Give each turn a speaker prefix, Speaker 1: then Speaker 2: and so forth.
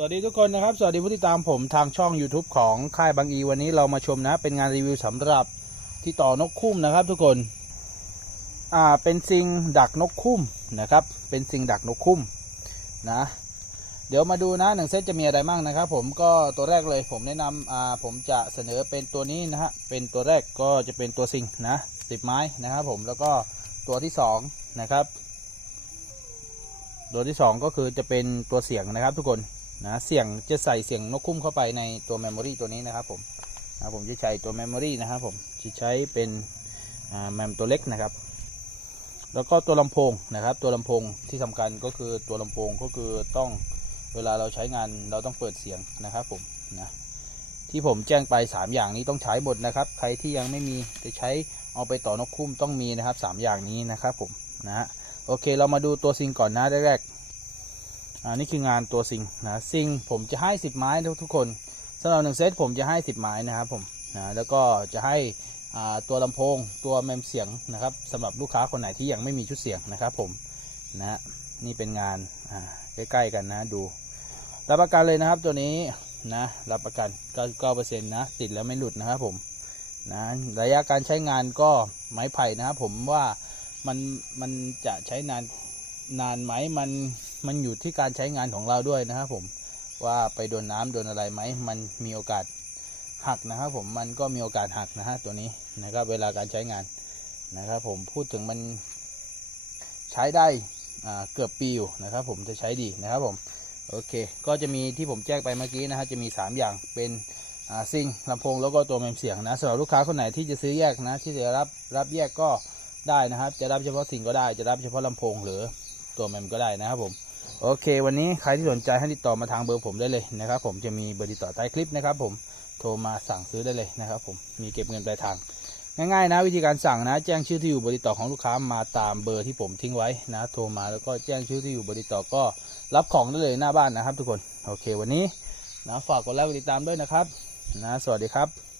Speaker 1: สวัสดีทุกคนนะครับ สวัสดีผู้ที่ตามผมทางช่อง YouTube ของค่ายบางอีวันนี้เรามาชมนะ เป็นงานรีวิวสำหรับที่ต่อนกคุ้มนะครับ ทุกคนอ่าเป็นซิงดักนกคุ้มนะครับ เป็นซิงดักนกคุ้มนะ เดี๋ยวมาดูนะหนึ่งเซตจะมีอะไรบ้างนะครับ ผมก็ตัวแรกเลยผมแนะนำอ่าผมจะเสนอเป็นตัวนี้นะฮะเป็นตัวแรกก็จะเป็นตัวซิงนะสิบไม้นะครับผมแล้วก็ตัวที่สองนะครับ ตัวที่สองก็คือจะเป็นตัวเสียงนะครับ ทุกคน นะเสียงจะใส่เสียงนกคุ้มเข้าไปในตัวเมมโมรีตัวนี้นะครับผมนะผมจะใช้ตัวเมมโมรีนะครับผมจะใช้เป็นแมมตัวเล็กนะครับ แล้วก็ตัวลำโพงนะครับ ตัวลำโพงที่สำคัญก็คือตัวลำโพงก็คือต้องเวลาเราใช้งานเราต้องเปิดเสียงนะครับผมนะที่ผมแจ้งไป 3 อย่างนี้ต้องใช้หมดนะครับ ใครที่ยังไม่มีจะใช้เอาไปต่อนกคุ้มต้องมีนะครับ 3 อย่างนี้นะครับผมนะฮะโอเคเรามาดูตัวซิงก่อนนะแรก อ่านี่คืองานตัวซิงนะซิงผมจะให้10ไม้ทุกทุกคนสำหรับหนึ่งเซตผมจะให้ 10 ไม้นะครับผมนะแล้วก็จะให้ตัวลำโพงตัวแมมเสียงนะครับสำหรับลูกค้าคนไหนที่ยังไม่มีชุดเสียงนะครับผมนะนี่เป็นงานใกล้ๆกันนะดูรับประกันเลยนะครับตัวนี้นะรับประกัน99%นะติดแล้วไม่หลุดนะครับผมนะระยะการใช้งานก็ไม้ไผ่นะครับผมว่ามันมันจะใช้นานนานไหมมัน มันอยู่ที่การใช้งานของเราด้วยนะครับผมว่าไปโดนน้ำโดนอะไรไหมมันมีโอกาสหักนะครับผมมันก็มีโอกาสหักนะฮะตัวนี้นะครับเวลาการใช้งานนะครับผมพูดถึงมันใช้ได้เกือบปีอยู่นะครับผมจะใช้ดีนะครับผมโอเค ก็จะมีที่ผมแจ้งไปเมื่อกี้นะฮะจะมี 3 อย่างเป็นอ่าซิงลำโพงแล้วก็ตัวแมมเสียงนะสำหรับลูกค้าคนไหนที่จะซื้อแยกนะ ที่จะรับรับแยกก็ได้นะครับ จะรับเฉพาะสิ่งก็ได้จะรับเฉพาะลำโพงหรือตัวแมมก็ได้นะครับผม โอเค วันนี้ใครที่สนใจให้ติดต่อมาทางเบอร์ผมได้เลยนะครับผมจะมีเบอร์ติดต่อใต้คลิปนะครับผมโทรมาสั่งซื้อได้เลยนะครับผมมีเก็บเงินปลายทาง ง่ายๆนะวิธีการสั่งนะ แจ้งชื่อที่อยู่เบอร์ติดต่อของลูกค้ามาตามเบอร์ที่ผมทิ้งไว้นะ โทรมาแล้วก็แจ้งชื่อที่อยู่เบอร์ติดต่อก็รับของได้เลยหน้าบ้านนะครับ ทุกคนโอเค วันนี้นะฝากกดไลค์กดติดตามด้วยนะครับนะสวัสดีครับ